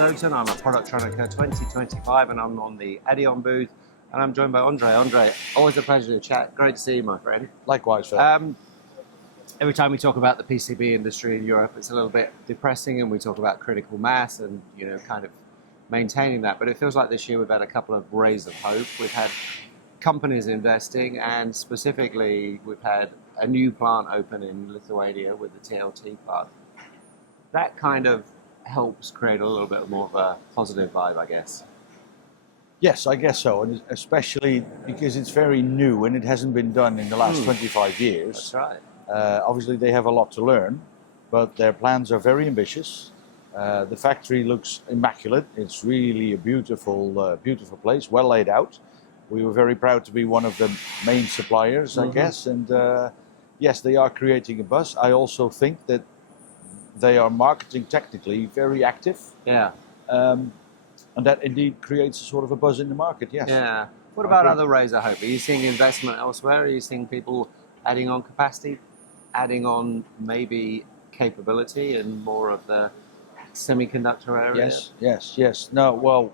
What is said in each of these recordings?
Soton. I'm a Productronica 2025 and I'm on the Adeon booth and I'm joined by André. André, always a pleasure to chat. Great to see you, my friend. Likewise, Phil. Every time we talk about the PCB industry in Europe, it's a little bit depressing, and we talk about critical mass and, you know, kind of maintaining that. But it feels like this year we've had a couple of rays of hope. We've had companies investing, and specifically we've had a new plant open in Lithuania with the TLT plant. That kind of helps create a little bit more of a positive vibe, I guess. Yes, I guess so, and especially because it's very new and it hasn't been done in the last 25 years. That's right. Obviously, they have a lot to learn, but their plans are very ambitious. The factory looks immaculate. It's really a beautiful, beautiful place, well laid out. We were very proud to be one of the main suppliers, I guess, and yes, they are creating a buzz. I also think that they are marketing technically very active. Yeah. And that indeed creates a sort of a buzz in the market, yes. Yeah. What about other rays of hope? Are you seeing investment elsewhere? Are you seeing people adding on capacity, adding on maybe capability in more of the semiconductor area? Yes. No, well,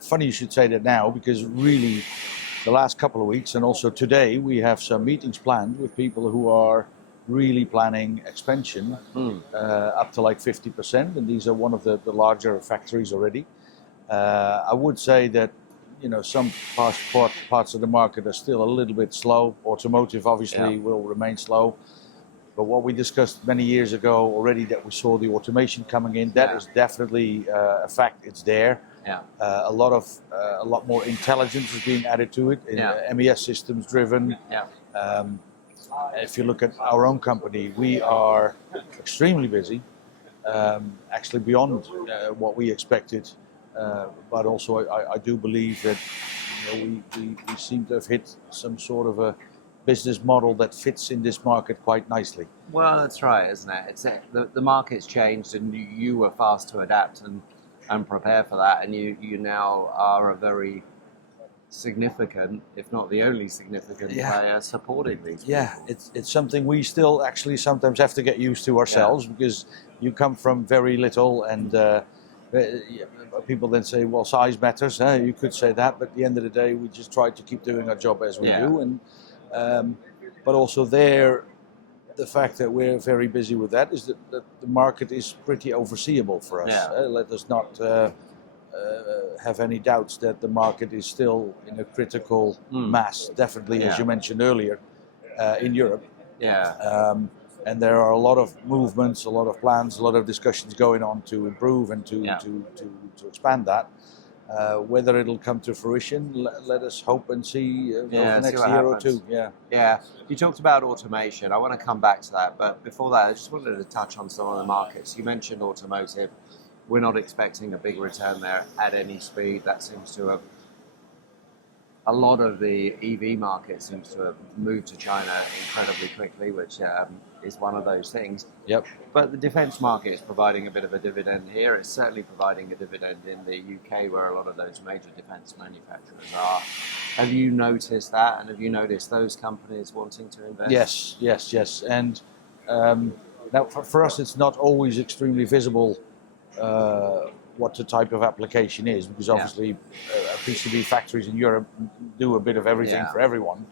funny you should say that now, because really the last couple of weeks and also today we have some meetings planned with people who are really planning expansion up to like 50%, and these are one of the larger factories already. I would say that, you know, some parts of the market are still a little bit slow. Automotive obviously will remain slow, but what we discussed many years ago already, that we saw the automation coming in, that is definitely a fact. It's there. A lot more intelligence is being added to it in MES systems driven. If you look at our own company, we are extremely busy, actually beyond what we expected. But also, I do believe that, you know, we seem to have hit some sort of a business model that fits in this market quite nicely. Well, that's right, isn't it? It's the market's changed, and you were fast to adapt and prepare for that, and you now are a very significant, if not the only significant player supporting these people. It's something we still actually sometimes have to get used to ourselves, because you come from very little, and people then say, well, size matters. You could say that, but at the end of the day, we just try to keep doing our job as we do. And but also there, the fact that we're very busy with that is that the market is pretty overseeable for us. Let us not have any doubts that the market is still in a critical mass, definitely, as you mentioned earlier, in Europe. And there are a lot of movements, a lot of plans, a lot of discussions going on to improve and to expand that. Whether it'll come to fruition, let us hope and see over the next year or two. You talked about automation. I want to come back to that, but before that, I just wanted to touch on some of the markets. You mentioned automotive. We're not expecting a big return there at any speed. That seems to have, a lot of the EV market seems to have moved to China incredibly quickly, which is one of those things. But the defense market is providing a bit of a dividend here. It's certainly providing a dividend in the UK, where a lot of those major defense manufacturers are. Have you noticed that, and have you noticed those companies wanting to invest? Yes. And now for us, it's not always extremely visible what the type of application is, because obviously PCB factories in Europe do a bit of everything for everyone.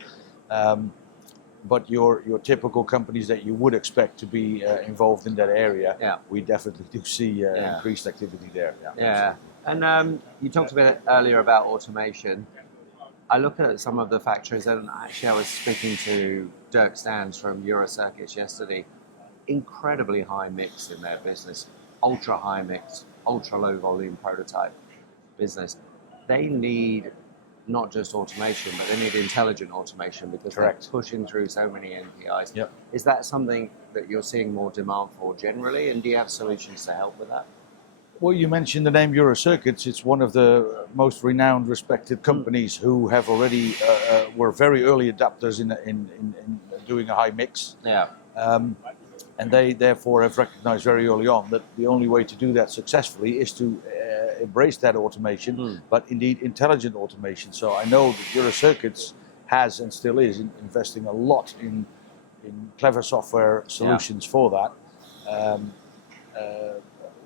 But your typical companies that you would expect to be involved in that area, we definitely do see increased activity there. And you talked a bit earlier about automation. I look at some of the factories, and actually I was speaking to Dirk Stans from Eurocircuits yesterday. Incredibly high mix in their business, ultra high mix, ultra low volume prototype business. They need not just automation, but they need intelligent automation, because they're pushing through so many NPIs. Is that something that you're seeing more demand for generally, and do you have solutions to help with that? Well, you mentioned the name Eurocircuits. It's one of the most renowned, respected companies who have already were very early adapters in doing a high mix. And they therefore have recognized very early on that the only way to do that successfully is to embrace that automation, but indeed intelligent automation. So I know that Eurocircuits has and still is investing a lot in clever software solutions for that.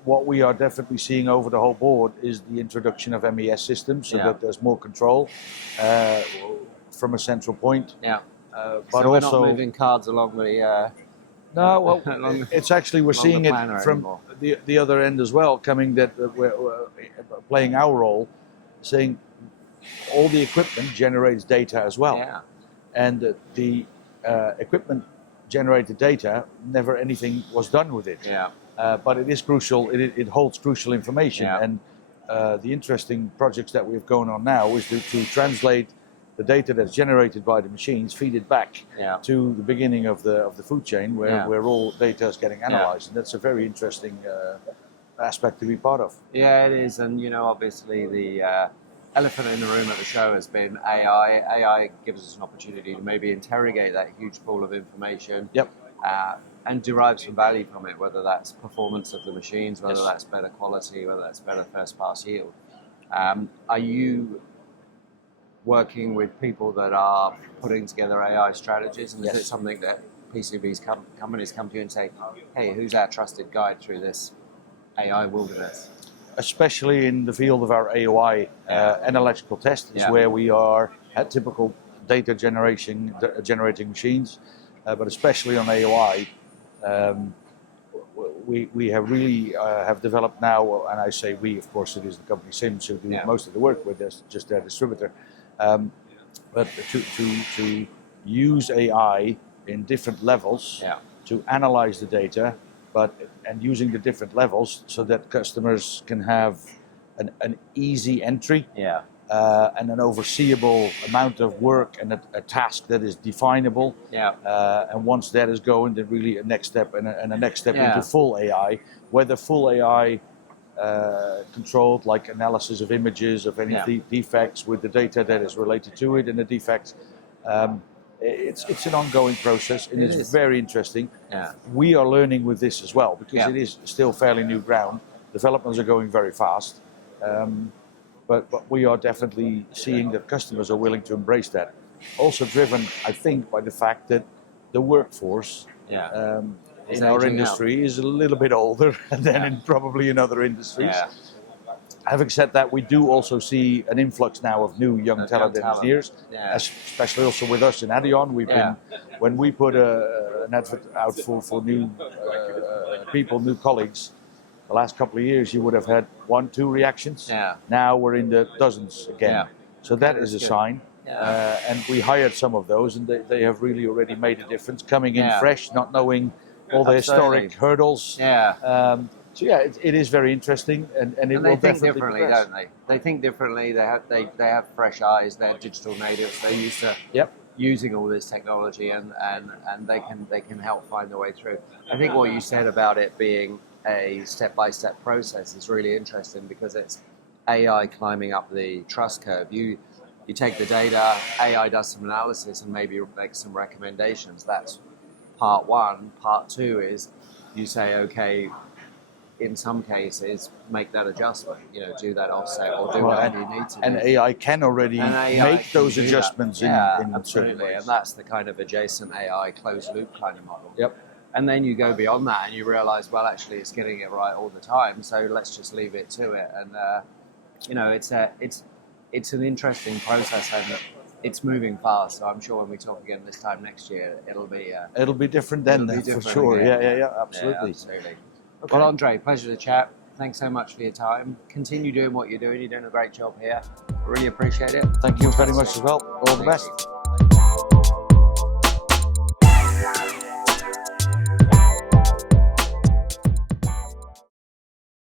what we are definitely seeing over the whole board is the introduction of MES systems, so that there's more control from a central point. Yeah. But so we're also not moving cards along the. No, well, it's actually we're seeing it from the other end as well, coming that we're playing our role, saying all the equipment generates data as well, and the equipment generated data, never anything was done with it. But it is crucial. It holds crucial information, and the interesting projects that we have going on now is to translate the data that's generated by the machines, feed it back to the beginning of the food chain where all data is getting analyzed, and that's a very interesting aspect to be part of. Yeah, it is, and obviously the elephant in the room at the show has been AI. AI gives us an opportunity to maybe interrogate that huge pool of information. And derive some value from it, whether that's performance of the machines, whether that's better quality, whether that's better first pass yield. Are you working with people that are putting together AI strategies, and is it something that PCB's companies come to you and say, hey, who's our trusted guide through this AI wilderness? Especially in the field of our AOI and electrical test is where we are at typical data generating machines, but especially on AOI, we have really have developed now, and I say we, of course it is the company Sims who do most of the work with us, just their distributor, but to use AI in different levels to analyze the data, and using the different levels so that customers can have an easy entry and an overseeable amount of work and a task that is definable. And once that is going, then really a next step and a next step into full AI, whether full AI controlled, like analysis of images of any defects with the data that is related to it and the defects. It's an ongoing process, and it's very interesting. We are learning with this as well, because it is still fairly new ground. Developments are going very fast, but we are definitely seeing that customers are willing to embrace that. Also driven, I think, by the fact that the workforce in our industry is a little bit older than probably in other industries. Having said that, we do also see an influx now of new young talented engineers, especially also with us in Adeon. We've been, when we put an advert out for new people, new colleagues, the last couple of years you would have had 1-2 reactions. Now we're in the dozens again. So that is a sign. And we hired some of those, and they have really already made a difference, coming in fresh, not knowing all the historic hurdles. So it is very interesting, and it will definitely progress. They think differently, don't they? They think differently. They have fresh eyes. They're digital natives. They're used to using all this technology, and they can help find their way through. I think what you said about it being a step-by-step process is really interesting, because it's AI climbing up the trust curve. You take the data, AI does some analysis, and maybe make some recommendations. That's part one. Part two is you say, okay, in some cases, make that adjustment, do that offset, or do whatever you need to do. And AI can already make those adjustments in certain ways. And that's the kind of adjacent AI closed loop kind of model. And then you go beyond that and you realize, well, actually it's getting it right all the time, so let's just leave it to it. And it's an interesting process, and it's moving fast. So I'm sure when we talk again this time next year, it'll be different then, for sure. Again. Absolutely. Absolutely. Okay. Well, Andre, pleasure to chat. Thanks so much for your time. Continue doing what you're doing. You're doing a great job here. Really appreciate it. Thank you very much as well. All the best.